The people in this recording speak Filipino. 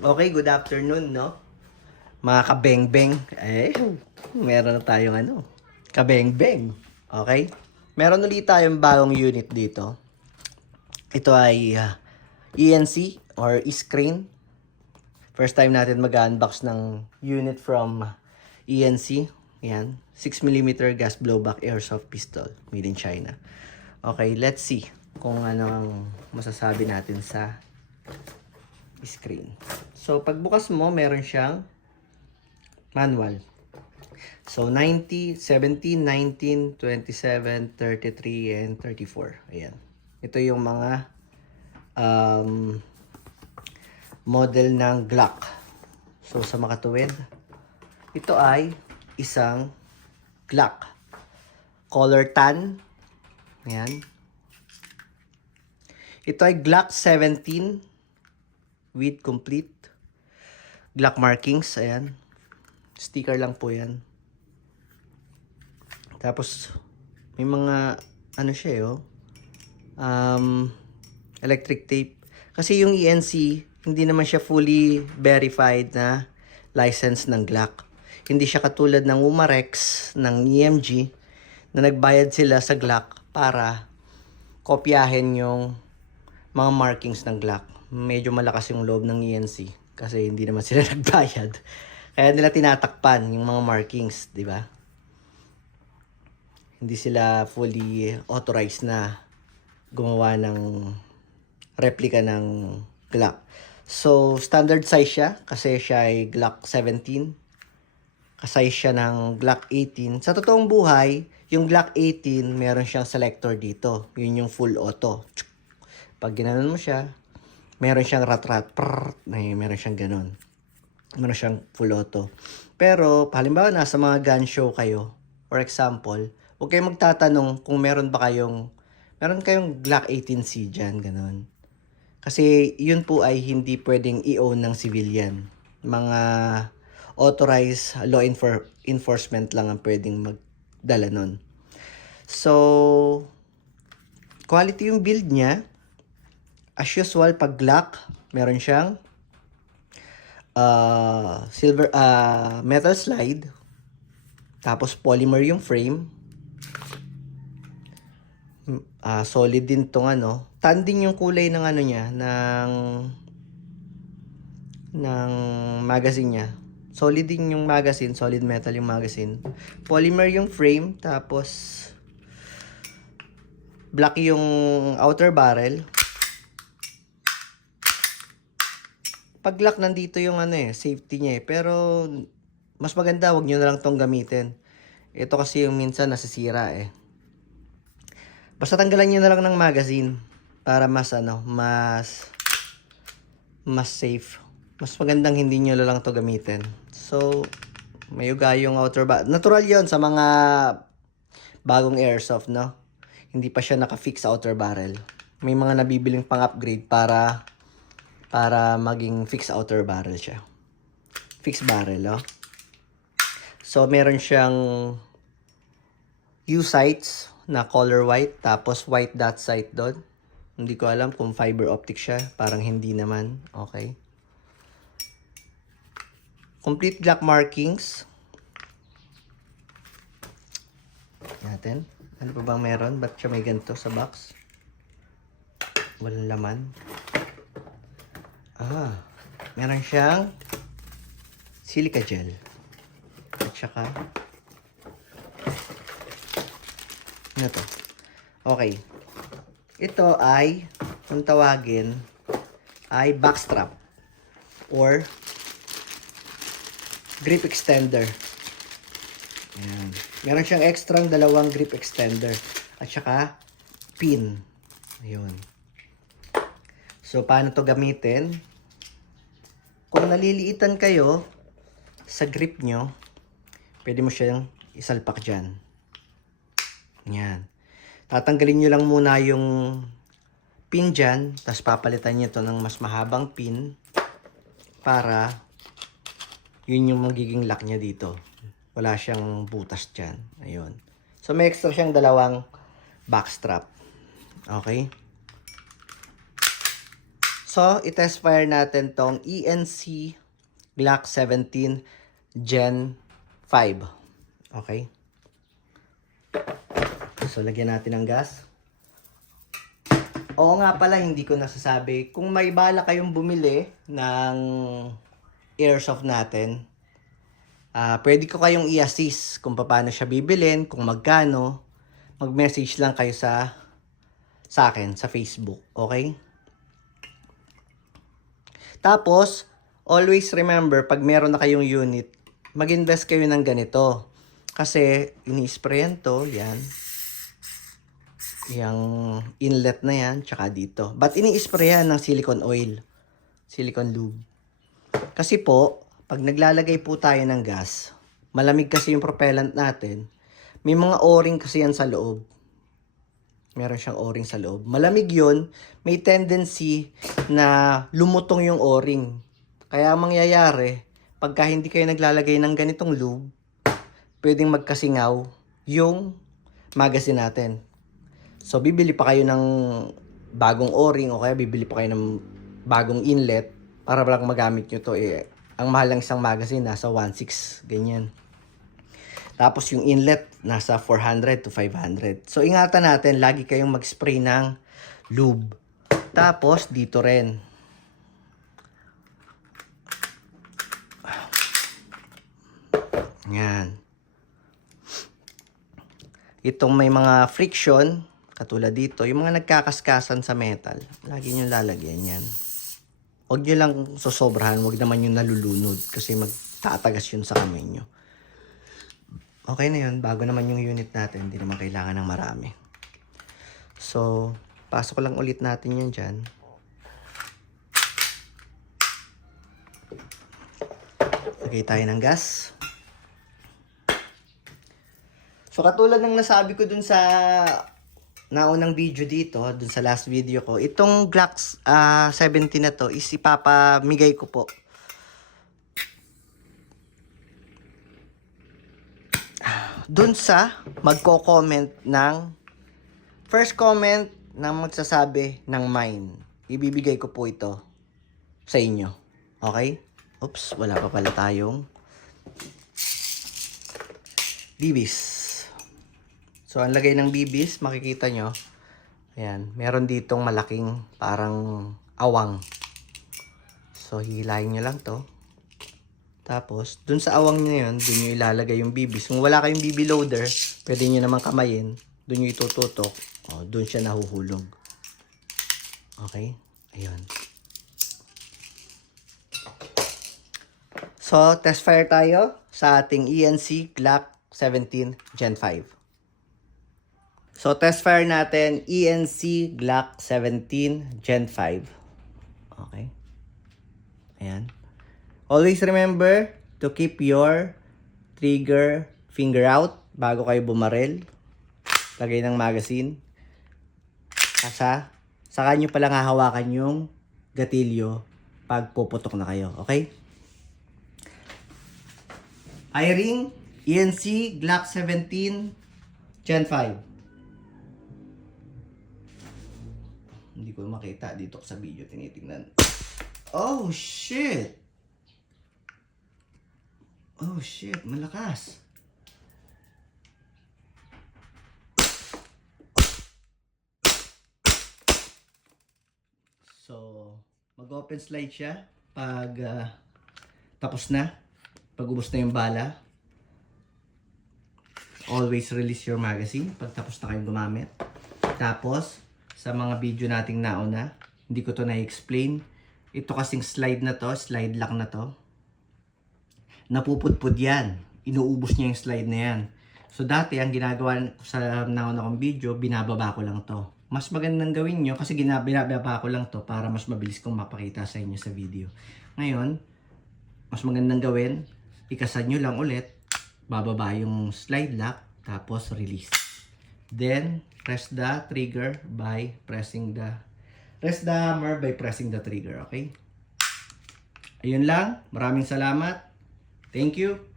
Okay, good afternoon, no? Mga kabeng-beng. Meron na tayong kabeng-beng. Okay? Meron ulit tayong bagong unit dito. Ito ay ENC or E-Screen. First time natin mag-unbox ng unit from ENC. Yan. 6mm gas blowback airsoft pistol. Made in China. Okay, let's see kung ano ang masasabi natin sa screen. So, pagbukas mo, meron siyang manual. So, 90, 17, 19, 27, 33, and 34. Ayan. Ito yung mga model ng Glock. So, sa makatuwid, ito ay isang Glock. Color tan. Ayan. Ito ay Glock 17 with complete Glock markings. Ayan. Sticker lang po yan. Tapos, may mga, siya electric tape. Kasi yung ENC, hindi naman siya fully verified na license ng Glock. Hindi siya katulad ng Umarex, ng EMG, na nagbayad sila sa Glock para kopyahin yung mga markings ng Glock. Medyo malakas yung loob ng ENC kasi hindi naman sila nagbayad. Kaya nila tinatakpan yung mga markings, di ba? Hindi sila fully authorized na gumawa ng replica ng Glock. So, standard size siya kasi siya ay Glock 17. Kasize siya ng Glock 18. Sa totoong buhay, yung Glock 18, meron siyang selector dito. Yun yung full auto. Pag ginanon mo siya, meron siyang rat-rat. Meron siyang ganun. Meron siyang full auto. Pero, halimbawa nasa mga gun show kayo, for example, huwag kayong magtatanong kung meron kayong Glock 18C dyan, ganun. Kasi, yun po ay hindi pwedeng i-own ng civilian. Mga authorized law enforcement lang ang pwedeng magdala nun. So, quality yung build niya. As usual, pag Glock, meron siyang silver metal slide. Tapos polymer yung frame. Solid din tong tan din yung kulay ng niya, ng magazine niya. Solid din yung magazine, solid metal yung magazine. Polymer yung frame, tapos black yung outer barrel. Pag Glock, nandito yung safety niya pero mas maganda wag niyo na lang tong gamitin. Ito kasi yung minsan nasisira Basta tanggalan niyo na lang ng magazine para mas mas safe. Mas magandang hindi niyo na lang to gamitin. So, may uga yung outer barrel. Natural 'yon sa mga bagong airsoft, no? Hindi pa siya naka-fix sa outer barrel. May mga nabibiling pang-upgrade para maging fixed outer barrel siya. Fixed barrel, So, meron siyang U-sights na color white, tapos white dot sight doon. Hindi ko alam kung fiber optic siya. Parang hindi naman. Okay. Complete Glock markings. Natin. Ano pa bang meron? Ba't siya may ganito sa box? Walang laman. Meron siyang silica gel. At saka ano to? Okay. Ito ay, kung tawagin, ay backstrap or grip extender. Ayan. Meron siyang extra dalawang grip extender at saka pin. Ayun. So, paano to gamitin? Kung naliliitan kayo sa grip nyo, pwede mo siyang isalpak dyan. Yan. Tatanggalin nyo lang muna yung pin dyan, tapos papalitan nyo ito ng mas mahabang pin para yun yung magiging lock niya dito. Wala siyang butas dyan. Ayun. So, may extra siyang dalawang backstrap. Okay? So, i-test fire natin tong ENC Glock 17 Gen 5. Okay? So, lagyan natin ng gas. Oo nga pala, hindi ko nasasabi. Kung may bala kayong bumili ng airsoft natin, pwede ko kayong i-assist kung paano siya bibilin, kung magkano. Mag-message lang kayo sa akin, sa Facebook. Okay? Tapos, always remember, pag meron na kayong unit, mag-invest kayo ng ganito. Kasi, ini-sprayan to, yan. Yung inlet na yan, tsaka dito. But ini-sprayan ng silicone oil. Silicone lube. Kasi po, pag naglalagay po tayo ng gas, malamig kasi yung propellant natin, may mga o-ring kasi yan sa loob. Meron siyang o-ring sa loob. Malamig yun, may tendency na lumutong yung o-ring. Kaya ang mangyayari, pagka hindi kayo naglalagay ng ganitong lube, pwedeng magkasingaw yung magazine natin. So, bibili pa kayo ng bagong o-ring o kaya bibili pa kayo ng bagong inlet para lang magamit nyo to. Ang mahal ng isang magazine, nasa 1.6, ganyan. Tapos yung inlet, nasa 400 to 500. So, ingatan natin, lagi kayong mag-spray ng lube. Tapos, dito rin. Yan. Itong may mga friction, katulad dito, yung mga nagkakaskasan sa metal, lagi nyo lalagyan yan. Huwag nyo lang sosobrahan, huwag naman yung nalulunod kasi magtatagas yun sa kamay nyo. Okay na yun, bago naman yung unit natin, hindi naman kailangan ng marami. So, pasok lang ulit natin yun dyan. Lagay tayo ng gas. So, katulad ng nasabi ko dun sa naunang video dito, dun sa last video ko, itong Glock 17 na to is ipapamigay ko po. Dun sa magko-comment ng first comment na magsasabi ng mine. Ibibigay ko po ito sa inyo. Okay? Oops, wala pa pala tayong bibis. So, ang lagay ng bibis, makikita nyo, ayan, meron ditong malaking parang awang. So, hilahin nyo lang to. Tapos, dun sa awang nyo yun, dun nyo ilalagay yung bibis. Kung wala kayong BB loader, pwede nyo naman kamayin. Dun nyo itututok. O, dun siya nahuhulog. Okay? Ayun. So, test fire tayo sa ating ENC Glock 17 Gen 5. So, test fire natin, ENC Glock 17 Gen 5. Okay. Ayan. Always remember to keep your trigger finger out bago kayo bumarel. Lagay ng magazine. Saka nyo palang hahawakan yung gatilyo pag puputok na kayo. Okay? I-ring, ENC Glock 17 Gen 5. Hindi ko makita dito sa video, tinitingnan. Oh shit! Oh shit, malakas. So, mag-open slide siya pag tapos na. Pag ubos na yung bala. Always release your magazine pag tapos na kayong gumamit. Tapos, sa mga video nating nauna, hindi ko to na-explain. Ito kasing slide na to, slide lock na to. Napupudpud yan. Inuubos niya yung slide na yan. So dati, ang ginagawa ko sa nauna kong video, binababa ko lang to. Mas magandang gawin nyo kasi binababa ko lang to para mas mabilis kong mapakita sa inyo sa video. Ngayon, mas magandang gawin, ikasan nyo lang ulit, bababa yung slide lock, tapos release. Then, press the trigger by pressing the hammer by pressing the trigger, okay? Ayun lang. Maraming salamat. Thank you.